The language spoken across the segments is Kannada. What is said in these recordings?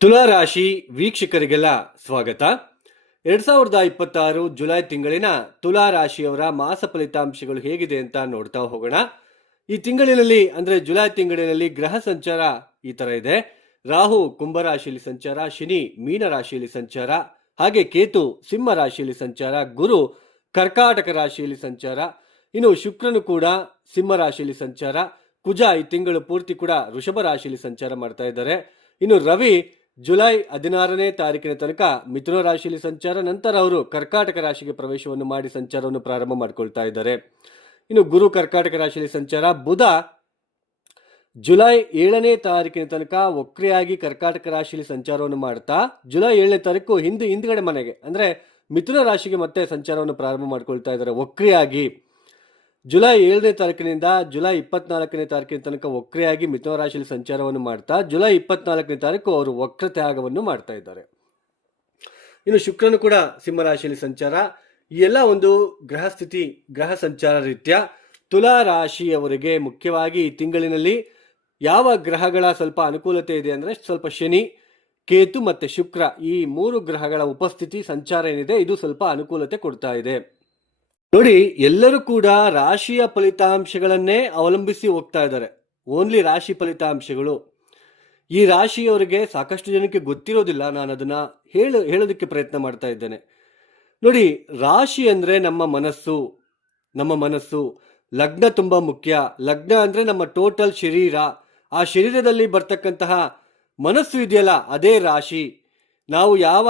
ತುಲಾ ರಾಶಿ ವೀಕ್ಷಕರಿಗೆಲ್ಲ ಸ್ವಾಗತ. 2026 ಜುಲೈ ತಿಂಗಳಿನ ತುಲಾ ರಾಶಿಯವರ ಮಾಸ ಫಲಿತಾಂಶಗಳು ಹೇಗಿದೆ ಅಂತ ನೋಡ್ತಾ ಹೋಗೋಣ. ಈ ತಿಂಗಳಿನಲ್ಲಿ ಅಂದ್ರೆ ಜುಲೈ ತಿಂಗಳಿನಲ್ಲಿ ಗ್ರಹ ಸಂಚಾರ ಈ ತರ ಇದೆ. ರಾಹು ಕುಂಭ ರಾಶಿಯಲ್ಲಿ ಸಂಚಾರ, ಶನಿ ಮೀನ ರಾಶಿಯಲ್ಲಿ ಸಂಚಾರ, ಹಾಗೆ ಕೇತು ಸಿಂಹ ರಾಶಿಯಲ್ಲಿ ಸಂಚಾರ, ಗುರು ಕರ್ಕಾಟಕ ರಾಶಿಯಲ್ಲಿ ಸಂಚಾರ, ಇನ್ನು ಶುಕ್ರನು ಕೂಡ ಸಿಂಹ ರಾಶಿಯಲ್ಲಿ ಸಂಚಾರ, ಕುಜ ಈ ತಿಂಗಳು ಪೂರ್ತಿ ಕೂಡ ವೃಷಭ ರಾಶಿಯಲ್ಲಿ ಸಂಚಾರ ಮಾಡ್ತಾ ಇದ್ದಾರೆ. ಇನ್ನು ರವಿ ಜುಲೈ 16ನೇ ತಾರೀಕಿನ ತನಕ ಮಿಥುನ ರಾಶಿಯಲ್ಲಿ ಸಂಚಾರ, ನಂತರ ಅವರು ಕರ್ಕಾಟಕ ರಾಶಿಗೆ ಪ್ರವೇಶವನ್ನು ಮಾಡಿ ಸಂಚಾರವನ್ನು ಪ್ರಾರಂಭ ಮಾಡ್ಕೊಳ್ತಾ ಇದ್ದಾರೆ. ಇನ್ನು ಗುರು ಕರ್ಕಾಟಕ ರಾಶಿಯಲ್ಲಿ ಸಂಚಾರ, ಬುಧ ಜುಲೈ 7ನೇ ತಾರೀಕಿನ ತನಕ ವಕ್ರಿಯಾಗಿ ಕರ್ಕಾಟಕ ರಾಶಿಯಲ್ಲಿ ಸಂಚಾರವನ್ನು ಮಾಡ್ತಾ ಜುಲೈ 7ನೇ ತಾರೀಕು ಹಿಂದ್ಗಡೆ ಮನೆಗೆ ಅಂದ್ರೆ ಮಿಥುನ ರಾಶಿಗೆ ಮತ್ತೆ ಸಂಚಾರವನ್ನು ಪ್ರಾರಂಭ ಮಾಡ್ಕೊಳ್ತಾ ಇದ್ದಾರೆ ವಕ್ರಿಯಾಗಿ. ಜುಲೈ 7ನೇ ತಾರೀಕಿನಿಂದ ಜುಲೈ 24ನೇ ತಾರೀಕಿನ ತನಕ ವಕ್ರಿಯಾಗಿ ಮಿಥುನ ರಾಶಿಯಲ್ಲಿ ಸಂಚಾರವನ್ನು ಮಾಡ್ತಾ ಜುಲೈ 24ನೇ ತಾರೀಕು ಅವರು ವಕ್ರ ತ್ಯಾಗವನ್ನು ಮಾಡ್ತಾ ಇದ್ದಾರೆ. ಇನ್ನು ಶುಕ್ರನು ಕೂಡ ಸಿಂಹ ರಾಶಿಯಲ್ಲಿ ಸಂಚಾರ. ಈ ಎಲ್ಲ ಒಂದು ಗ್ರಹ ಸ್ಥಿತಿ ಗ್ರಹ ಸಂಚಾರ ರೀತ್ಯ ತುಲಾ ರಾಶಿಯವರಿಗೆ ಮುಖ್ಯವಾಗಿ ಈ ತಿಂಗಳಿನಲ್ಲಿ ಯಾವ ಗ್ರಹಗಳ ಸ್ವಲ್ಪ ಅನುಕೂಲತೆ ಇದೆ ಅಂದ್ರೆ ಸ್ವಲ್ಪ ಶನಿ, ಕೇತು ಮತ್ತೆ ಶುಕ್ರ ಈ 3 ಗ್ರಹಗಳ ಉಪಸ್ಥಿತಿ ಸಂಚಾರ ಏನಿದೆ ಇದು ಸ್ವಲ್ಪ ಅನುಕೂಲತೆ ಕೊಡ್ತಾ ಇದೆ. ನೋಡಿ, ಎಲ್ಲರೂ ಕೂಡ ರಾಶಿಯ ಫಲಿತಾಂಶಗಳನ್ನೇ ಅವಲಂಬಿಸಿ ಹೋಗ್ತಾ ಇದ್ದಾರೆ. ಓನ್ಲಿ ರಾಶಿ ಫಲಿತಾಂಶಗಳು ಈ ರಾಶಿಯವರಿಗೆ ಸಾಕಷ್ಟು ಜನಕ್ಕೆ ಗೊತ್ತಿರೋದಿಲ್ಲ. ನಾನು ಅದನ್ನ ಹೇಳೋದಕ್ಕೆ ಪ್ರಯತ್ನ ಮಾಡ್ತಾ ಇದ್ದೇನೆ. ನೋಡಿ, ರಾಶಿ ಅಂದ್ರೆ ನಮ್ಮ ಮನಸ್ಸು. ಲಗ್ನ ತುಂಬಾ ಮುಖ್ಯ. ಲಗ್ನ ಅಂದ್ರೆ ನಮ್ಮ ಟೋಟಲ್ ಶರೀರ. ಆ ಶರೀರದಲ್ಲಿ ಬರ್ತಕ್ಕಂತಹ ಮನಸ್ಸು ಇದೆಯಲ್ಲ ಅದೇ ರಾಶಿ. ನಾವು ಯಾವ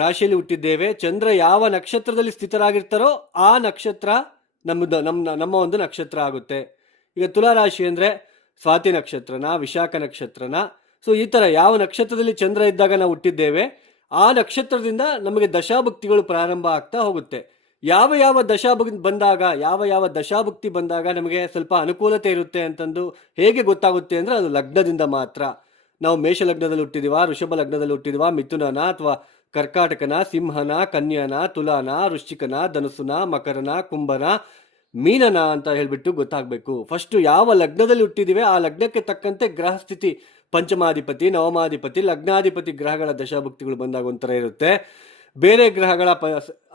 ರಾಶಿಯಲ್ಲಿ ಹುಟ್ಟಿದ್ದೇವೆ, ಚಂದ್ರ ಯಾವ ನಕ್ಷತ್ರದಲ್ಲಿ ಸ್ಥಿತರಾಗಿರ್ತಾರೋ ಆ ನಕ್ಷತ್ರ ನಮ್ಮ ಒಂದು ನಕ್ಷತ್ರ ಆಗುತ್ತೆ. ಈಗ ತುಲಾ ರಾಶಿ ಅಂದ್ರೆ ಸ್ವಾತಿ ನಕ್ಷತ್ರನ, ವಿಶಾಖ ನಕ್ಷತ್ರನ. ಸೊ ಈ ತರ ಯಾವ ನಕ್ಷತ್ರದಲ್ಲಿ ಚಂದ್ರ ಇದ್ದಾಗ ನಾವು ಹುಟ್ಟಿದ್ದೇವೆ ಆ ನಕ್ಷತ್ರದಿಂದ ನಮಗೆ ದಶಾಭುಕ್ತಿಗಳು ಪ್ರಾರಂಭ ಆಗ್ತಾ ಹೋಗುತ್ತೆ. ಯಾವ ದಶಾಭುಕ್ತಿ ಬಂದಾಗ ನಮಗೆ ಸ್ವಲ್ಪ ಅನುಕೂಲತೆ ಇರುತ್ತೆ ಅಂತಂದು ಹೇಗೆ ಗೊತ್ತಾಗುತ್ತೆ ಅಂದ್ರೆ ಅದು ಲಗ್ನದಿಂದ ಮಾತ್ರ. ನಾವು ಮೇಷ ಲಗ್ನದಲ್ಲಿ ಹುಟ್ಟಿದೀವಾ, ವೃಷಭ ಲಗ್ನದಲ್ಲಿ ಹುಟ್ಟಿದೀವಾ, ಮಿಥುನನ ಅಥವಾ ಕರ್ಕಾಟಕನ, ಸಿಂಹನ, ಕನ್ಯಾನ, ತುಲಾನ, ವೃಶ್ಚಿಕನ, ಧನುಸುನ, ಮಕರನ, ಕುಂಭನ, ಮೀನನ ಅಂತ ಹೇಳ್ಬಿಟ್ಟು ಗೊತ್ತಾಗಬೇಕು. ಫಸ್ಟ್ ಯಾವ ಲಗ್ನದಲ್ಲಿ ಹುಟ್ಟಿದಿವೆ ಆ ಲಗ್ನಕ್ಕೆ ತಕ್ಕಂತೆ ಗ್ರಹ ಸ್ಥಿತಿ, ಪಂಚಮಾಧಿಪತಿ, ನವಮಾಧಿಪತಿ, ಲಗ್ನಾಧಿಪತಿ ಗ್ರಹಗಳ ದಶಾಭುಕ್ತಿಗಳು ಬಂದಾಗ ಒಂಥರ ಇರುತ್ತೆ. ಬೇರೆ ಗ್ರಹಗಳ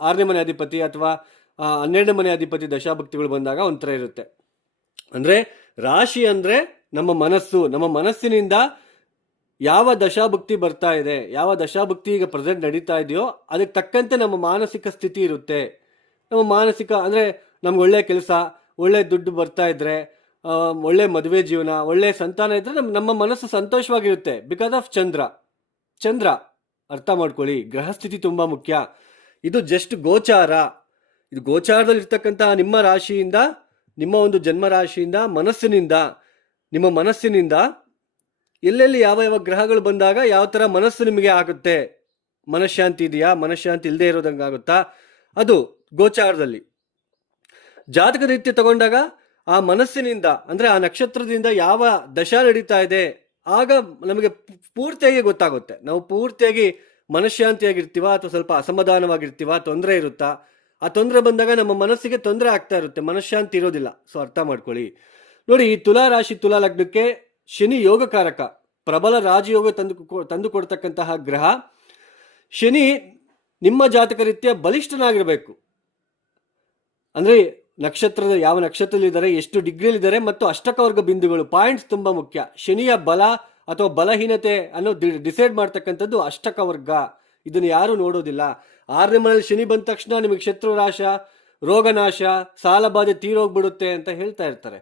6ನೇ ಮನೆ ಅಧಿಪತಿ ಅಥವಾ 12ನೇ ಮನೆ ಅಧಿಪತಿ ದಶಾಭುಕ್ತಿಗಳು ಬಂದಾಗ ಒಂಥರ ಇರುತ್ತೆ. ಅಂದ್ರೆ ರಾಶಿ ಅಂದ್ರೆ ನಮ್ಮ ಮನಸ್ಸಿನಿಂದ ಯಾವ ದಶಾಭುಕ್ತಿ ಬರ್ತಾ ಇದೆ, ಯಾವ ದಶಾಭುಕ್ತಿ ಈಗ ಪ್ರೆಸೆಂಟ್ ನಡೀತಾ ಇದೆಯೋ ಅದಕ್ಕೆ ತಕ್ಕಂತೆ ನಮ್ಮ ಮಾನಸಿಕ ಸ್ಥಿತಿ ಇರುತ್ತೆ. ನಮ್ಮ ಮಾನಸಿಕ ಅಂದ್ರೆ ನಮ್ಗೆ ಒಳ್ಳೆ ಕೆಲಸ, ಒಳ್ಳೆ ದುಡ್ಡು ಬರ್ತಾ ಇದ್ರೆ, ಒಳ್ಳೆ ಮದುವೆ ಜೀವನ, ಒಳ್ಳೆ ಸಂತಾನ ಇದ್ರೆ ನಮ್ಮ ಮನಸ್ಸು ಸಂತೋಷವಾಗಿರುತ್ತೆ. ಬಿಕಾಸ್ ಆಫ್ ಚಂದ್ರ ಅರ್ಥ ಮಾಡ್ಕೊಳ್ಳಿ. ಗ್ರಹ ಸ್ಥಿತಿ ತುಂಬಾ ಮುಖ್ಯ. ಇದು ಜಸ್ಟ್ ಗೋಚಾರ. ಇದು ಗೋಚಾರದಲ್ಲಿ ಇರ್ತಕ್ಕಂತಹ ನಿಮ್ಮ ರಾಶಿಯಿಂದ, ನಿಮ್ಮ ಒಂದು ಜನ್ಮ ರಾಶಿಯಿಂದ, ನಿಮ್ಮ ಮನಸ್ಸಿನಿಂದ ಎಲ್ಲೆಲ್ಲಿ ಯಾವ ಗ್ರಹಗಳು ಬಂದಾಗ ಯಾವ ತರ ಮನಸ್ಸು ನಿಮಗೆ ಆಗುತ್ತೆ, ಮನಃಶಾಂತಿ ಇದೆಯಾ, ಮನಃಶಾಂತಿ ಇಲ್ಲದೆ ಇರೋದಂಗೆ ಆಗುತ್ತಾ, ಅದು ಗೋಚಾರದಲ್ಲಿ. ಜಾತಕ ರೀತ್ಯ ತಗೊಂಡಾಗ ಆ ಮನಸ್ಸಿನಿಂದ ಅಂದ್ರೆ ಆ ನಕ್ಷತ್ರದಿಂದ ಯಾವ ದಶಾ ನಡೀತಾ ಇದೆ ಆಗ ನಮಗೆ ಪೂರ್ತಿಯಾಗಿ ಗೊತ್ತಾಗುತ್ತೆ. ನಾವು ಪೂರ್ತಿಯಾಗಿ ಮನಃಶಾಂತಿಯಾಗಿರ್ತೀವ ಅಥವಾ ಸ್ವಲ್ಪ ಅಸಮಾಧಾನವಾಗಿರ್ತೀವ, ತೊಂದರೆ ಇರುತ್ತಾ. ಆ ತೊಂದರೆ ಬಂದಾಗ ನಮ್ಮ ಮನಸ್ಸಿಗೆ ತೊಂದರೆ ಆಗ್ತಾ ಇರುತ್ತೆ, ಮನಃಶಾಂತಿ ಇರೋದಿಲ್ಲ. ಸೊ ಅರ್ಥ ಮಾಡ್ಕೊಳ್ಳಿ. ನೋಡಿ, ಈ ತುಲಾ ರಾಶಿ ತುಲಾ ಲಗ್ನಕ್ಕೆ ಶನಿ ಯೋಗಕಾರಕ, ಪ್ರಬಲ ರಾಜಯೋಗ ತಂದು ಕೊಡ್ತಕ್ಕಂತಹ ಗ್ರಹ. ಶನಿ ನಿಮ್ಮ ಜಾತಕ ರೀತ್ಯ ಬಲಿಷ್ಠನಾಗಿರ್ಬೇಕು. ಅಂದ್ರೆ ನಕ್ಷತ್ರದ ಯಾವ ನಕ್ಷತ್ರದಲ್ಲಿದ್ದಾರೆ, ಎಷ್ಟು ಡಿಗ್ರಿಯಲ್ಲಿದ್ದಾರೆ ಮತ್ತು ಅಷ್ಟಕವರ್ಗ ಬಿಂದುಗಳು ಪಾಯಿಂಟ್ಸ್ ತುಂಬಾ ಮುಖ್ಯ. ಶನಿಯ ಬಲ ಅಥವಾ ಬಲಹೀನತೆ ಅನ್ನೋ ಡಿಸೈಡ್ ಮಾಡ್ತಕ್ಕಂಥದ್ದು ಅಷ್ಟಕವರ್ಗ. ಇದನ್ನು ಯಾರು ನೋಡೋದಿಲ್ಲ. 6ನೇ ಮನೆಯಲ್ಲಿ ಶನಿ ಬಂದ ತಕ್ಷಣ ನಿಮಗೆ ಶತ್ರುನಾಶ, ರೋಗನಾಶ, ಸಾಲಬಾಧೆ ತೀರೋಗ್ಬಿಡುತ್ತೆ ಅಂತ ಹೇಳ್ತಾ ಇರ್ತಾರೆ.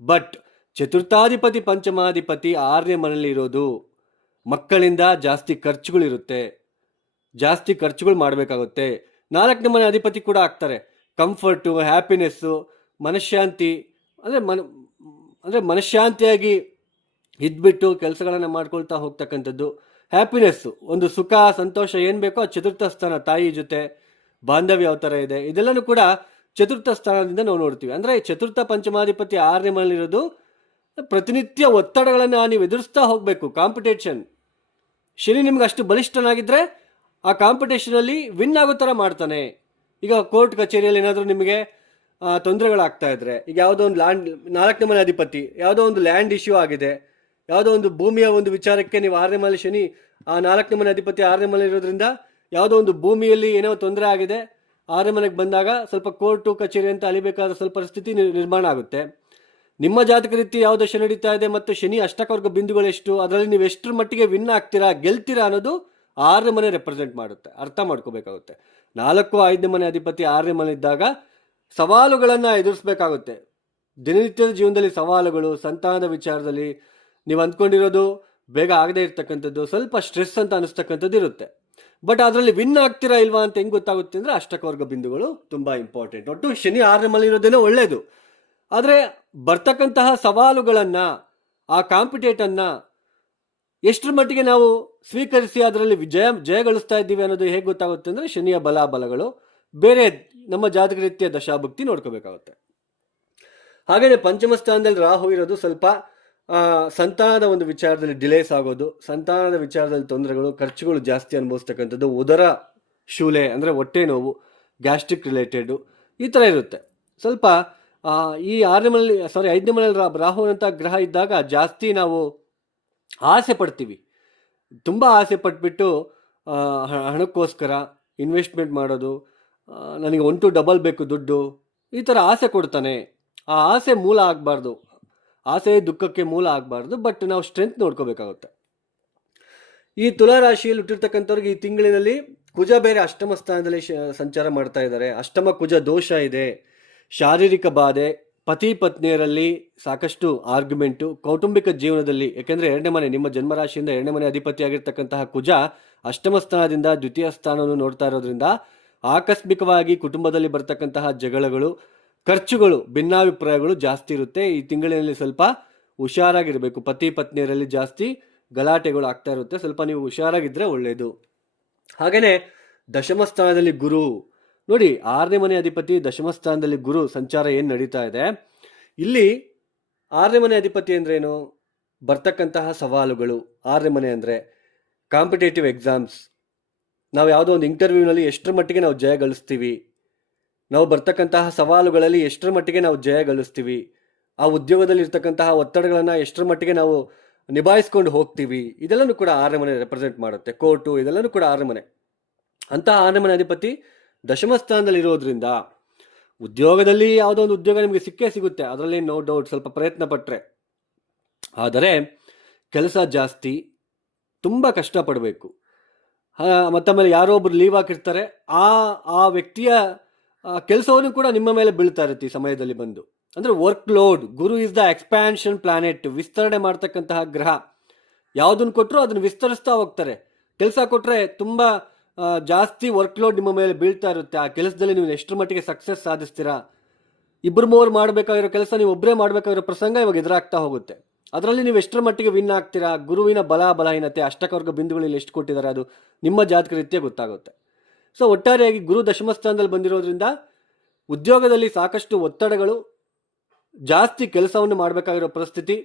ಬಟ್ ಚತುರ್ಥಾಧಿಪತಿ ಪಂಚಮಾಧಿಪತಿ 6ನೇ ಮನೆಯಲ್ಲಿ ಇರೋದು, ಮಕ್ಕಳಿಂದ ಜಾಸ್ತಿ ಖರ್ಚುಗಳಿರುತ್ತೆ, ಜಾಸ್ತಿ ಖರ್ಚುಗಳು ಮಾಡಬೇಕಾಗುತ್ತೆ. 4ನೇ ಮನೆ ಅಧಿಪತಿ ಕೂಡ ಆಗ್ತಾರೆ. ಕಂಫರ್ಟು, ಹ್ಯಾಪಿನೆಸ್ಸು, ಮನಃಶಾಂತಿ ಅಂದ್ರೆ ಮನಃಶಾಂತಿಯಾಗಿ ಇದ್ಬಿಟ್ಟು ಕೆಲಸಗಳನ್ನ ಮಾಡ್ಕೊಳ್ತಾ ಹೋಗ್ತಕ್ಕಂಥದ್ದು. ಹ್ಯಾಪಿನೆಸ್ಸು, ಒಂದು ಸುಖ ಸಂತೋಷ ಏನ್ ಬೇಕೋ ಆ ಚತುರ್ಥ ಸ್ಥಾನ, ತಾಯಿ ಜೊತೆ ಬಾಂಧವ್ಯ ಯಾವ ಥರ ಇದೆ ಇದೆಲ್ಲನೂ ಕೂಡ ಚತುರ್ಥ ಸ್ಥಾನದಿಂದ ನಾವು ನೋಡ್ತೀವಿ. ಅಂದ್ರೆ ಚತುರ್ಥ ಪಂಚಮಾಧಿಪತಿ 6ನೇ ಮನೆಯಲ್ಲಿರೋದು ಪ್ರತಿನಿತ್ಯ ಒತ್ತಡಗಳನ್ನು ನೀವು ಎದುರಿಸ್ತಾ ಹೋಗ್ಬೇಕು. ಕಾಂಪಿಟೇಷನ್. ಶನಿ ನಿಮ್ಗೆ ಅಷ್ಟು ಬಲಿಷ್ಠನಾಗಿದ್ರೆ ಆ ಕಾಂಪಿಟೇಷನ್ ಅಲ್ಲಿ ವಿನ್ ಆಗೋ ಥರ ಮಾಡ್ತಾನೆ. ಈಗ ಕೋರ್ಟ್ ಕಚೇರಿಯಲ್ಲಿ ಏನಾದರೂ ನಿಮಗೆ ತೊಂದರೆಗಳಾಗ್ತಾ ಇದ್ರೆ, ಈಗ ಯಾವುದೋ ಒಂದು ಲ್ಯಾಂಡ್, 4ನೇ ಮನೆ ಅಧಿಪತಿ ಯಾವುದೋ ಒಂದು ಲ್ಯಾಂಡ್ ಇಶ್ಯೂ ಆಗಿದೆ, ಯಾವುದೋ ಒಂದು ಭೂಮಿಯ ಒಂದು ವಿಚಾರಕ್ಕೆ ನೀವು 6ನೇ ಮನೆ ಶನಿ ಆ 4ನೇ ಮನೆ ಅಧಿಪತಿ 6ನೇ ಮನೆ ಇರೋದ್ರಿಂದ ಯಾವುದೋ ಒಂದು ಭೂಮಿಯಲ್ಲಿ ಏನೋ ತೊಂದರೆ ಆಗಿದೆ, 6ನೇ ಮನೆಗೆ ಬಂದಾಗ ಸ್ವಲ್ಪ ಕೋರ್ಟು ಕಚೇರಿ ಅಂತ ಅಲಿಬೇಕಾದ ಸ್ವಲ್ಪ ಪರಿಸ್ಥಿತಿ ನಿರ್ಮಾಣ ಆಗುತ್ತೆ. ನಿಮ್ಮ ಜಾತಕ ರೀತಿ ಯಾವ ದಶೆ ನಡೀತಾ ಇದೆ ಮತ್ತು ಶನಿ ಅಷ್ಟಕವರ್ಗ ಬಿಂದುಗಳು ಎಷ್ಟು, ಅದರಲ್ಲಿ ನೀವು ಎಷ್ಟರ ಮಟ್ಟಿಗೆ ವಿನ್ ಆಗ್ತೀರಾ, ಗೆಲ್ತೀರಾ ಅನ್ನೋದು 6ನೇ ಮನೆ ರೆಪ್ರೆಸೆಂಟ್ ಮಾಡುತ್ತೆ. ಅರ್ಥ ಮಾಡ್ಕೋಬೇಕಾಗುತ್ತೆ. 4, 5ನೇ ಮನೆ ಅಧಿಪತಿ 6ನೇ ಮನೆ ಇದ್ದಾಗ ಸವಾಲುಗಳನ್ನು ಎದುರಿಸಬೇಕಾಗುತ್ತೆ. ದಿನನಿತ್ಯದ ಜೀವನದಲ್ಲಿ ಸವಾಲುಗಳು, ಸಂತಾನದ ವಿಚಾರದಲ್ಲಿ ನೀವು ಅಂದ್ಕೊಂಡಿರೋದು ಬೇಗ ಆಗದೆ ಇರ್ತಕ್ಕಂಥದ್ದು, ಸ್ವಲ್ಪ ಸ್ಟ್ರೆಸ್ ಅಂತ ಅನಿಸ್ತಕ್ಕಂಥದ್ದು ಇರುತ್ತೆ. ಬಟ್ ಅದರಲ್ಲಿ ವಿನ್ ಆಗ್ತೀರಾ ಇಲ್ವಾ ಅಂತ ಹೆಂಗೆ ಗೊತ್ತಾಗುತ್ತೆ ಅಂದರೆ ಅಷ್ಟಕವರ್ಗ ಬಿಂದುಗಳು ತುಂಬ ಇಂಪಾರ್ಟೆಂಟ್. ಒಟ್ಟು ಶನಿ 6ನೇ ಮನೆ ಇರೋದೇನೋ ಒಳ್ಳೆಯದು. ಆದರೆ ಬರ್ತಕ್ಕಂತಹ ಸವಾಲುಗಳನ್ನು, ಆ ಕಾಂಪಿಟೇಟನ್ನು ಎಷ್ಟರ ಮಟ್ಟಿಗೆ ನಾವು ಸ್ವೀಕರಿಸಿ ಅದರಲ್ಲಿ ಜಯ ಗಳಿಸ್ತಾ ಇದ್ದೀವಿ ಅನ್ನೋದು ಹೇಗೆ ಗೊತ್ತಾಗುತ್ತೆ ಅಂದರೆ ಶನಿಯ ಬಲಗಳು, ಬೇರೆ ನಮ್ಮ ಜಾತಕ ರೀತಿಯ ದಶಾಭುಕ್ತಿ ನೋಡ್ಕೋಬೇಕಾಗುತ್ತೆ. ಹಾಗೆಯೇ ಪಂಚಮ ಸ್ಥಾನದಲ್ಲಿ ರಾಹು ಇರೋದು ಸ್ವಲ್ಪ ಸಂತಾನದ ಒಂದು ವಿಚಾರದಲ್ಲಿ ಡಿಲೇಸ್ ಆಗೋದು, ಸಂತಾನದ ವಿಚಾರದಲ್ಲಿ ತೊಂದರೆಗಳು, ಖರ್ಚುಗಳು ಜಾಸ್ತಿ ಅನುಭವಿಸ್ತಕ್ಕಂಥದ್ದು, ಉದರ ಶೂಲೆ ಅಂದರೆ ಹೊಟ್ಟೆ ನೋವು, ಗ್ಯಾಸ್ಟ್ರಿಕ್ ರಿಲೇಟೆಡು ಈ ಥರ ಇರುತ್ತೆ. ಸ್ವಲ್ಪ ಈ 5ನೇ ಮನೆಯಲ್ಲಿ ರಾಹುವಿನಂಥ ಗ್ರಹ ಇದ್ದಾಗ ಜಾಸ್ತಿ ನಾವು ಆಸೆ ಪಡ್ತೀವಿ. ತುಂಬ ಆಸೆ ಪಟ್ಬಿಟ್ಟು ಹಣಕ್ಕೋಸ್ಕರ ಇನ್ವೆಸ್ಟ್ಮೆಂಟ್ ಮಾಡೋದು, ನನಗೆ 1 to 2 ಬೇಕು ದುಡ್ಡು, ಈ ಥರ ಆಸೆ ಕೊಡ್ತಾನೆ. ಆ ಆಸೆ ಮೂಲ ಆಗಬಾರ್ದು, ಆಸೆ ದುಃಖಕ್ಕೆ ಮೂಲ ಆಗಬಾರ್ದು. ಬಟ್ ನಾವು ಸ್ಟ್ರೆಂತ್ ನೋಡ್ಕೋಬೇಕಾಗುತ್ತೆ. ಈ ತುಲಾ ರಾಶಿಯಲ್ಲಿ ಹುಟ್ಟಿರ್ತಕ್ಕಂಥವ್ರಿಗೆ ಈ ತಿಂಗಳಿನಲ್ಲಿ ಕುಜ ಬೇರೆ ಅಷ್ಟಮ ಸ್ಥಾನದಲ್ಲಿ ಸಂಚಾರ ಮಾಡ್ತಾ ಇದ್ದಾರೆ. ಅಷ್ಟಮ ಕುಜ ದೋಷ ಇದೆ, ಶಾರೀರಿಕ ಬಾಧೆ, ಪತಿ ಪತ್ನಿಯರಲ್ಲಿ ಸಾಕಷ್ಟು ಆರ್ಗ್ಯುಮೆಂಟು, ಕೌಟುಂಬಿಕ ಜೀವನದಲ್ಲಿ, ಯಾಕೆಂದರೆ 2ನೇ ಮನೆ ನಿಮ್ಮ ಜನ್ಮರಾಶಿಯಿಂದ 2ನೇ ಮನೆ ಅಧಿಪತಿಯಾಗಿರ್ತಕ್ಕಂತಹ ಕುಜ ಅಷ್ಟಮ ಸ್ಥಾನದಿಂದ ದ್ವಿತೀಯ ಸ್ಥಾನವನ್ನು ನೋಡ್ತಾ ಇರೋದ್ರಿಂದ ಆಕಸ್ಮಿಕವಾಗಿ ಕುಟುಂಬದಲ್ಲಿ ಬರ್ತಕ್ಕಂತಹ ಜಗಳಗಳು, ಖರ್ಚುಗಳು, ಭಿನ್ನಾಭಿಪ್ರಾಯಗಳು ಜಾಸ್ತಿ ಇರುತ್ತೆ. ಈ ತಿಂಗಳಿನಲ್ಲಿ ಸ್ವಲ್ಪ ಹುಷಾರಾಗಿರಬೇಕು. ಪತಿ ಪತ್ನಿಯರಲ್ಲಿ ಜಾಸ್ತಿ ಗಲಾಟೆಗಳು ಆಗ್ತಾ ಇರುತ್ತೆ, ಸ್ವಲ್ಪ ನೀವು ಹುಷಾರಾಗಿದ್ದರೆ ಒಳ್ಳೆಯದು. ಹಾಗೆಯೇ ದಶಮ ಸ್ಥಾನದಲ್ಲಿ ಗುರು ನೋಡಿ, 6ನೇ ಮನೆ ಅಧಿಪತಿ ದಶಮ ಸ್ಥಾನದಲ್ಲಿ ಗುರು ಸಂಚಾರ ಏನು ನಡೀತಾ ಇದೆ ಇಲ್ಲಿ. 6ನೇ ಮನೆ ಅಧಿಪತಿ ಅಂದ್ರೇನು? ಬರ್ತಕ್ಕಂತಹ ಸವಾಲುಗಳು. 6ನೇ ಮನೆ ಅಂದರೆ ಕಾಂಪಿಟೇಟಿವ್ ಎಕ್ಸಾಮ್ಸ್, ನಾವು ಯಾವುದೋ ಒಂದು ಇಂಟರ್ವ್ಯೂನಲ್ಲಿ ಎಷ್ಟರ ಮಟ್ಟಿಗೆ ನಾವು ಜಯ ಗಳಿಸ್ತೀವಿ, ನಾವು ಬರ್ತಕ್ಕಂತಹ ಸವಾಲುಗಳಲ್ಲಿ ಎಷ್ಟರ ಮಟ್ಟಿಗೆ ನಾವು ಜಯ ಗಳಿಸ್ತೀವಿ, ಆ ಉದ್ಯೋಗದಲ್ಲಿ ಇರ್ತಕ್ಕಂತಹ ಒತ್ತಡಗಳನ್ನು ಎಷ್ಟರ ಮಟ್ಟಿಗೆ ನಾವು ನಿಭಾಯಿಸ್ಕೊಂಡು ಹೋಗ್ತೀವಿ, ಇದೆಲ್ಲನೂ ಕೂಡ 6ನೇ ಮನೆ ರೆಪ್ರೆಸೆಂಟ್ ಮಾಡುತ್ತೆ. ಕೋರ್ಟು ಇದೆಲ್ಲನೂ ಕೂಡ 6ನೇ ಮನೆ. ಅಂತಹ 6ನೇ ಮನೆ ಅಧಿಪತಿ ದಶಮ ಸ್ಥಾನದಲ್ಲಿ ಇರೋದ್ರಿಂದ ಉದ್ಯೋಗದಲ್ಲಿ ಯಾವುದೋ ಒಂದು ಉದ್ಯೋಗ ನಿಮಗೆ ಸಿಕ್ಕೇ ಸಿಗುತ್ತೆ, ಅದರಲ್ಲಿ ನೋ ಡೌಟ್, ಸ್ವಲ್ಪ ಪ್ರಯತ್ನ ಪಟ್ಟರೆ. ಆದರೆ ಕೆಲಸ ಜಾಸ್ತಿ, ತುಂಬ ಕಷ್ಟಪಡಬೇಕು. ಮತ್ತಮೇಲೆ ಯಾರೋ ಒಬ್ರು ಲೀವ್ ಹಾಕಿರ್ತಾರೆ, ಆ ವ್ಯಕ್ತಿಯ ಕೆಲಸವನ್ನು ಕೂಡ ನಿಮ್ಮ ಮೇಲೆ ಬೀಳ್ತಾ ಇರುತ್ತೆ ಈ ಸಮಯದಲ್ಲಿ ಬಂದು. ಅಂದರೆ work load. Guru is the expansion planet, ವಿಸ್ತರಣೆ ಮಾಡ್ತಕ್ಕಂತಹ ಗ್ರಹ. ಯಾವುದನ್ನು ಕೊಟ್ಟರು ಅದನ್ನು ವಿಸ್ತರಿಸ್ತಾ ಹೋಗ್ತಾರೆ. ಕೆಲಸ ಕೊಟ್ಟರೆ ತುಂಬ ಜಾಸ್ತಿ ವರ್ಕ್ ಲೋಡ್ ನಿಮ್ಮ ಮೇಲೆ ಬೀಳ್ತಾ ಇರುತ್ತೆ. ಆ ಕೆಲಸದಲ್ಲಿ ನೀವು ಎಷ್ಟರ ಮಟ್ಟಿಗೆ ಸಕ್ಸಸ್ ಸಾಧಿಸ್ತೀರಾ, 2-3 ಮಾಡಬೇಕಾಗಿರೋ ಕೆಲಸ ನೀವು ಒಬ್ಬರೇ ಮಾಡಬೇಕಾಗಿರೋ ಪ್ರಸಂಗ ಇವಾಗ ಎದುರಾಗ್ತಾ ಹೋಗುತ್ತೆ. ಅದರಲ್ಲಿ ನೀವು ಎಷ್ಟರ ಮಟ್ಟಿಗೆ ವಿನ್ ಆಗ್ತೀರಾ, ಗುರುವಿನ ಬಲಹೀನತೆ, ಅಷ್ಟಕವರ್ಗ ಬಿಂದುಗಳಲ್ಲಿ ಎಷ್ಟು ಕೊಟ್ಟಿದ್ದಾರೆ ಅದು ನಿಮ್ಮ ಜಾತಕ ರೀತಿಯ ಗೊತ್ತಾಗುತ್ತೆ. ಸೊ ಒಟ್ಟಾರೆಯಾಗಿ ಗುರು ದಶಮ ಸ್ಥಾನದಲ್ಲಿ ಬಂದಿರೋದ್ರಿಂದ ಉದ್ಯೋಗದಲ್ಲಿ ಸಾಕಷ್ಟು ಒತ್ತಡಗಳು, ಜಾಸ್ತಿ ಕೆಲಸವನ್ನು ಮಾಡಬೇಕಾಗಿರೋ ಪರಿಸ್ಥಿತಿ.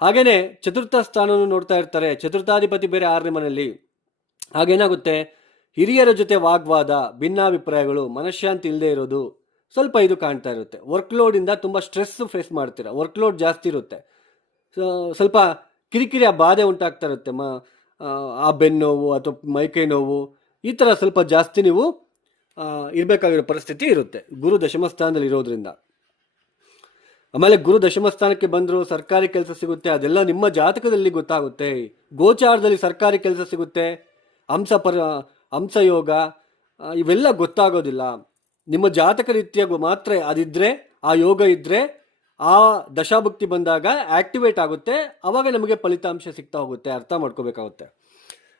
ಹಾಗೆಯೇ ಚತುರ್ಥ ಸ್ಥಾನವನ್ನು ನೋಡ್ತಾ ಇರ್ತಾರೆ, ಚತುರ್ಥಾಧಿಪತಿ ಬೇರೆ 6ನೇ ಮನೆಯಲ್ಲಿ. ಹಾಗೇನಾಗುತ್ತೆ, ಹಿರಿಯರ ಜೊತೆ ವಾಗ್ವಾದ, ಭಿನ್ನಾಭಿಪ್ರಾಯಗಳು, ಮನಃಶಾಂತಿ ಇಲ್ಲದೆ ಇರೋದು, ಸ್ವಲ್ಪ ಇದು ಕಾಣ್ತಾ ಇರುತ್ತೆ. ವರ್ಕ್ಲೋಡಿಂದ ತುಂಬ ಸ್ಟ್ರೆಸ್ ಫೇಸ್ ಮಾಡ್ತೀರ, ವರ್ಕ್ಲೋಡ್ ಜಾಸ್ತಿ ಇರುತ್ತೆ, ಸ್ವಲ್ಪ ಕಿರಿಕಿರಿ ಆ ಬಾಧೆ ಉಂಟಾಗ್ತಾ ಇರುತ್ತೆ. ಆ ಬೆನ್ನೋವು ಅಥವಾ ಮೈಕೈ ನೋವು ಈ ಥರ ಸ್ವಲ್ಪ ಜಾಸ್ತಿ ನೀವು ಇರಬೇಕಾಗಿರೋ ಪರಿಸ್ಥಿತಿ ಇರುತ್ತೆ ಗುರು ದಶಮ ಸ್ಥಾನದಲ್ಲಿ ಇರೋದ್ರಿಂದ. ಆಮೇಲೆ ಗುರು ದಶಮ ಸ್ಥಾನಕ್ಕೆ ಬಂದರೂ ಸರ್ಕಾರಿ ಕೆಲಸ ಸಿಗುತ್ತೆ, ಅದೆಲ್ಲ ನಿಮ್ಮ ಜಾತಕದಲ್ಲಿ ಗೊತ್ತಾಗುತ್ತೆ. ಗೋಚಾರದಲ್ಲಿ ಸರ್ಕಾರಿ ಕೆಲಸ ಸಿಗುತ್ತೆ, ಹಂಸಯೋಗ ಇವೆಲ್ಲ ಗೊತ್ತಾಗೋದಿಲ್ಲ. ನಿಮ್ಮ ಜಾತಕ ರೀತಿಯ ಮಾತ್ರ ಅದಿದ್ದರೆ, ಆ ಯೋಗ ಇದ್ದರೆ, ಆ ದಶಾಭುಕ್ತಿ ಬಂದಾಗ ಆಕ್ಟಿವೇಟ್ ಆಗುತ್ತೆ, ಆವಾಗ ನಮಗೆ ಫಲಿತಾಂಶ ಸಿಗ್ತಾ ಹೋಗುತ್ತೆ. ಅರ್ಥ ಮಾಡ್ಕೋಬೇಕಾಗುತ್ತೆ.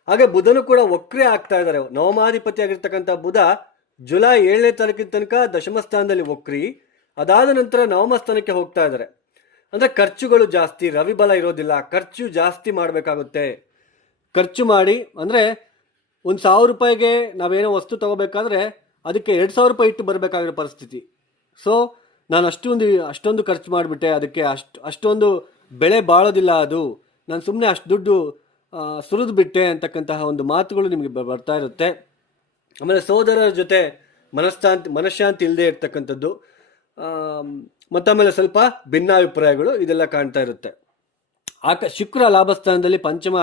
ಹಾಗೆ ಬುಧನು ಕೂಡ ವಕ್ರೆ ಆಗ್ತಾ ಇದ್ದಾರೆ. ನವಮಾಧಿಪತಿ ಆಗಿರ್ತಕ್ಕಂಥ ಬುಧ ಜುಲೈ 7ನೇ ತಾರೀಕಿನ ತನಕ ದಶಮ ಸ್ಥಾನದಲ್ಲಿ ವಕ್ರಿ, ಅದಾದ ನಂತರ ನವಮ ಸ್ಥಾನಕ್ಕೆ ಹೋಗ್ತಾ ಇದ್ದಾರೆ. ಅಂದರೆ ಖರ್ಚುಗಳು ಜಾಸ್ತಿ, ರವಿ ಬಲ ಇರೋದಿಲ್ಲ, ಖರ್ಚು ಜಾಸ್ತಿ ಮಾಡಬೇಕಾಗುತ್ತೆ. ಖರ್ಚು ಮಾಡಿ ಅಂದರೆ ಒಂದು 1000 ರೂಪಾಯಿಗೆ ನಾವೇನೋ ವಸ್ತು ತಗೋಬೇಕಾದ್ರೆ ಅದಕ್ಕೆ 2000 ರೂಪಾಯಿ ಇಟ್ಟು ಬರಬೇಕಾಗಿರೋ ಪರಿಸ್ಥಿತಿ. ಸೊ ನಾನು ಅಷ್ಟೊಂದು ಖರ್ಚು ಮಾಡಿಬಿಟ್ಟೆ, ಅದಕ್ಕೆ ಅಷ್ಟೊಂದು ಬೆಳೆ ಬಾಳೋದಿಲ್ಲ, ಅದು ನಾನು ಸುಮ್ಮನೆ ಅಷ್ಟು ದುಡ್ಡು ಸುರಿದು ಬಿಟ್ಟೆ ಅಂತಕ್ಕಂತಹ ಒಂದು ಮಾತುಗಳು ನಿಮಗೆ ಬರ್ತಾ ಇರುತ್ತೆ. ಆಮೇಲೆ ಸೋದರರ ಜೊತೆ ಮನಃಶಾಂತಿ ಇಲ್ಲದೆ ಇರ್ತಕ್ಕಂಥದ್ದು, ಮತ್ತಾಮೇಲೆ ಸ್ವಲ್ಪ ಭಿನ್ನಾಭಿಪ್ರಾಯಗಳು ಇದೆಲ್ಲ ಕಾಣ್ತಾ ಇರುತ್ತೆ. ಶುಕ್ರ ಲಾಭಸ್ಥಾನದಲ್ಲಿ ಪಂಚಮ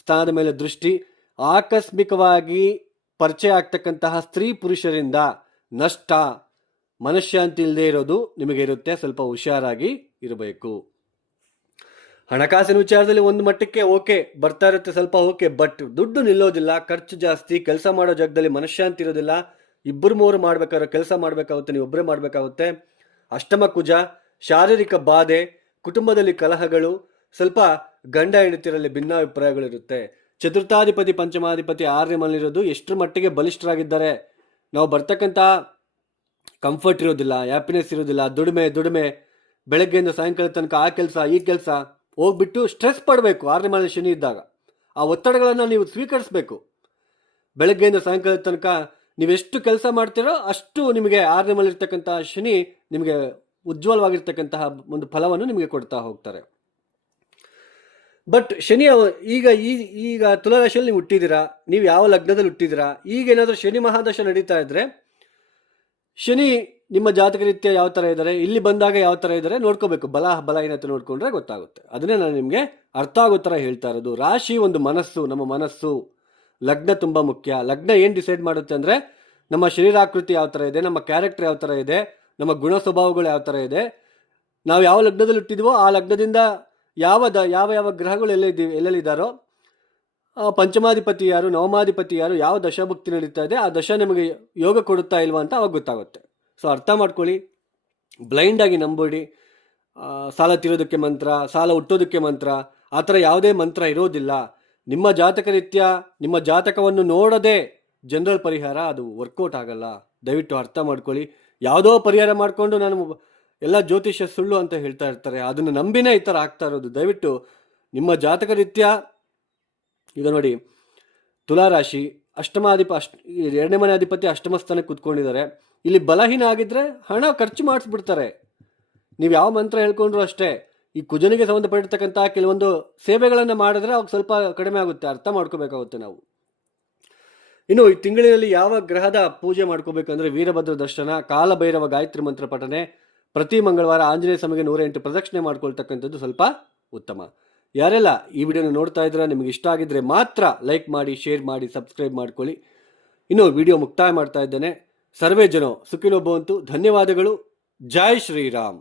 ಸ್ಥಾನದ ಮೇಲೆ ದೃಷ್ಟಿ, ಆಕಸ್ಮಿಕವಾಗಿ ಪರಿಚಯ ಆಗ್ತಕ್ಕಂತಹ ಸ್ತ್ರೀ ಪುರುಷರಿಂದ ನಷ್ಟ, ಮನಃಶಾಂತಿ ಇಲ್ಲದೆ ಇರೋದು ನಿಮಗೆ ಇರುತ್ತೆ. ಸ್ವಲ್ಪ ಹುಷಾರಾಗಿ ಇರಬೇಕು. ಹಣಕಾಸಿನ ವಿಚಾರದಲ್ಲಿ ಒಂದು ಮಟ್ಟಕ್ಕೆ ಓಕೆ ಬರ್ತಾ ಇರುತ್ತೆ, ಸ್ವಲ್ಪ ಓಕೆ, ಬಟ್ ದುಡ್ಡು ನಿಲ್ಲೋದಿಲ್ಲ, ಖರ್ಚು ಜಾಸ್ತಿ, ಕೆಲಸ ಮಾಡೋ ಜಾಗದಲ್ಲಿ ಮನಃಶಾಂತಿ ಇರೋದಿಲ್ಲ, ಇಬ್ಬರು ಮೂರು ಮಾಡ್ಬೇಕಾದ್ರೆ ಕೆಲಸ ಮಾಡಬೇಕಾಗುತ್ತೆ, ನೀವು ಒಬ್ಬರೇ ಮಾಡಬೇಕಾಗುತ್ತೆ. ಅಷ್ಟಮ ಕುಜ, ಶಾರೀರಿಕ ಬಾಧೆ, ಕುಟುಂಬದಲ್ಲಿ ಕಲಹಗಳು, ಸ್ವಲ್ಪ ಗಂಡ ಹೆಂಡತಿರಲ್ಲಿ ಭಿನ್ನಾಭಿಪ್ರಾಯಗಳಿರುತ್ತೆ. ಚತುರ್ಥಾಧಿಪತಿ ಪಂಚಮಾಧಿಪತಿ 6ನೇ ಮನೆಯಲ್ಲಿರೋದು ಎಷ್ಟರ ಮಟ್ಟಿಗೆ ಬಲಿಷ್ಠರಾಗಿದ್ದಾರೆ. ನಾವು ಬರ್ತಕ್ಕಂಥ ಕಂಫರ್ಟ್ ಇರೋದಿಲ್ಲ, ಹ್ಯಾಪಿನೆಸ್ ಇರೋದಿಲ್ಲ, ದುಡಿಮೆ ಬೆಳಗ್ಗೆಯಿಂದ ಸಾಯಂಕಾಲ ತನಕ ಆ ಕೆಲಸ ಈ ಕೆಲಸ ಹೋಗ್ಬಿಟ್ಟು ಸ್ಟ್ರೆಸ್ ಪಡಬೇಕು. 6ನೇ ಮನೆ ಶನಿ ಇದ್ದಾಗ ಆ ಒತ್ತಡಗಳನ್ನು ನೀವು ಸ್ವೀಕರಿಸಬೇಕು. ಬೆಳಗ್ಗೆಯಿಂದ ಸಾಯಂಕಾಲ ತನಕ ನೀವೆಷ್ಟು ಕೆಲಸ ಮಾಡ್ತೀರೋ ಅಷ್ಟು ನಿಮಗೆ 6ನೇ ಮನೆ ಇರ್ತಕ್ಕಂತಹ ಶನಿ ನಿಮಗೆ ಉಜ್ವಲವಾಗಿರ್ತಕ್ಕಂತಹ ಒಂದು ಫಲವನ್ನು ನಿಮಗೆ ಕೊಡ್ತಾ ಹೋಗ್ತಾರೆ. ಬಟ್ ಶನಿ ಈಗ ತುಲಾರಾಶಿಯಲ್ಲಿ ನೀವು ಹುಟ್ಟಿದ್ದೀರಾ, ನೀವು ಯಾವ ಲಗ್ನದಲ್ಲಿ ಹುಟ್ಟಿದ್ದೀರಾ, ಈಗ ಏನಾದರೂ ಶನಿ ಮಹಾದಶ ನಡೀತಾ ಇದ್ರೆ ಶನಿ ನಿಮ್ಮ ಜಾತಕ ರೀತ್ಯ ಯಾವ ಥರ ಇದ್ದಾರೆ, ಇಲ್ಲಿ ಬಂದಾಗ ಯಾವ ಥರ ಇದ್ದಾರೆ ನೋಡ್ಕೋಬೇಕು. ಬಲಹೀನತೆ ನೋಡ್ಕೊಂಡ್ರೆ ಗೊತ್ತಾಗುತ್ತೆ. ಅದನ್ನೇ ನಾನು ನಿಮಗೆ ಅರ್ಥ ಆಗೋ ಥರ ಹೇಳ್ತಾ ಇರೋದು. ರಾಶಿ ಒಂದು ಮನಸ್ಸು, ನಮ್ಮ ಮನಸ್ಸು. ಲಗ್ನ ತುಂಬ ಮುಖ್ಯ. ಲಗ್ನ ಏನು ಡಿಸೈಡ್ ಮಾಡುತ್ತೆ ಅಂದರೆ ನಮ್ಮ ಶರೀರಾಕೃತಿ ಯಾವ ಥರ ಇದೆ, ನಮ್ಮ ಕ್ಯಾರೆಕ್ಟರ್ ಯಾವ ಥರ ಇದೆ, ನಮ್ಮ ಗುಣ ಸ್ವಭಾವಗಳು ಯಾವ ಥರ ಇದೆ, ನಾವು ಯಾವ ಲಗ್ನದಲ್ಲಿ ಹುಟ್ಟಿದ್ವೋ ಆ ಲಗ್ನದಿಂದ ಯಾವ ಗ್ರಹಗಳು ಎಲ್ಲೆಲ್ಲಿದ್ದಾರೋ, ಪಂಚಮಾಧಿಪತಿ ಯಾರು, ನವಮಾಧಿಪತಿ ಯಾರು, ಯಾವ ದಶಾಭುಕ್ತಿ ನಡೀತಾ ಇದೆ, ಆ ದಶ ನಿಮಗೆ ಯೋಗ ಕೊಡುತ್ತಾ ಇಲ್ವಾ ಅಂತ ಅವಾಗ ಗೊತ್ತಾಗುತ್ತೆ. ಸೊ ಅರ್ಥ ಮಾಡ್ಕೊಳ್ಳಿ, ಬ್ಲೈಂಡಾಗಿ ನಂಬೋಡಿ. ಸಾಲ ತೀರೋದಕ್ಕೆ ಮಂತ್ರ, ಸಾಲ ಹುಟ್ಟೋದಕ್ಕೆ ಮಂತ್ರ, ಆ ಥರ ಯಾವುದೇ ಮಂತ್ರ ಇರೋದಿಲ್ಲ. ನಿಮ್ಮ ಜಾತಕ ರೀತ್ಯ ನಿಮ್ಮ ಜಾತಕವನ್ನು ನೋಡದೆ ಜನರಲ್ ಪರಿಹಾರ ಅದು ವರ್ಕೌಟ್ ಆಗಲ್ಲ. ದಯವಿಟ್ಟು ಅರ್ಥ ಮಾಡ್ಕೊಳ್ಳಿ. ಯಾವುದೋ ಪರಿಹಾರ ಮಾಡಿಕೊಂಡು ನಾನು ಎಲ್ಲ ಜ್ಯೋತಿಷ್ಯ ಸುಳ್ಳು ಅಂತ ಹೇಳ್ತಾ ಇರ್ತಾರೆ, ಅದನ್ನು ನಂಬಿನೇ ಈ ಥರ ಆಗ್ತಾ ಇರೋದು. ದಯವಿಟ್ಟು ನಿಮ್ಮ ಜಾತಕ ರೀತ್ಯ ಈಗ ನೋಡಿ, ತುಲಾರಾಶಿ ಎರಡನೇ ಮನೆ ಅಧಿಪತಿ ಅಷ್ಟಮ ಸ್ಥಾನಕ್ಕೆ ಕೂತ್ಕೊಂಡಿದ್ದಾರೆ. ಇಲ್ಲಿ ಬಲಹೀನ ಆಗಿದ್ರೆ ಹಣ ಖರ್ಚು ಮಾಡಿಸ್ಬಿಡ್ತಾರೆ. ನೀವು ಯಾವ ಮಂತ್ರ ಹೇಳ್ಕೊಂಡ್ರು ಅಷ್ಟೇ. ಈ ಕುಜನಿಗೆ ಸಂಬಂಧಪಟ್ಟಿರ್ತಕ್ಕಂಥ ಕೆಲವೊಂದು ಸೇವೆಗಳನ್ನು ಮಾಡಿದ್ರೆ ಅವಾಗ ಸ್ವಲ್ಪ ಕಡಿಮೆ ಆಗುತ್ತೆ. ಅರ್ಥ ಮಾಡ್ಕೋಬೇಕಾಗುತ್ತೆ ನಾವು. ಇನ್ನು ಈ ತಿಂಗಳಿನಲ್ಲಿ ಯಾವ ಗ್ರಹದ ಪೂಜೆ ಮಾಡ್ಕೋಬೇಕಂದ್ರೆ ವೀರಭದ್ರ ದರ್ಶನ, ಕಾಲಭೈರವ ಗಾಯತ್ರಿ ಮಂತ್ರ ಪಠನೆ, ಪ್ರತಿ ಮಂಗಳವಾರ ಆಂಜನೇಯ ಸ್ವಾಮಿಗೆ 108 ಪ್ರದಕ್ಷಿಣೆ ಮಾಡ್ಕೊಳ್ತಕ್ಕಂಥದ್ದು ಸ್ವಲ್ಪ ಉತ್ತಮ. ಯಾರೆಲ್ಲ ಈ ವಿಡಿಯೋನ ನೋಡ್ತಾ ಇದ್ರೆ ನಿಮಗೆ ಇಷ್ಟ ಆಗಿದ್ರೆ ಮಾತ್ರ ಲೈಕ್ ಮಾಡಿ, ಶೇರ್ ಮಾಡಿ, ಸಬ್ಸ್ಕ್ರೈಬ್ ಮಾಡ್ಕೊಳ್ಳಿ. ಇನ್ನು ವಿಡಿಯೋ ಮುಕ್ತಾಯ ಮಾಡ್ತಾ ಇದ್ದೇನೆ. ಸರ್ವೇ ಜನೋ ಸುಖಿನೋ ಭವಂತು. ಧನ್ಯವಾದಗಳು. ಜೈ ಶ್ರೀರಾಮ್.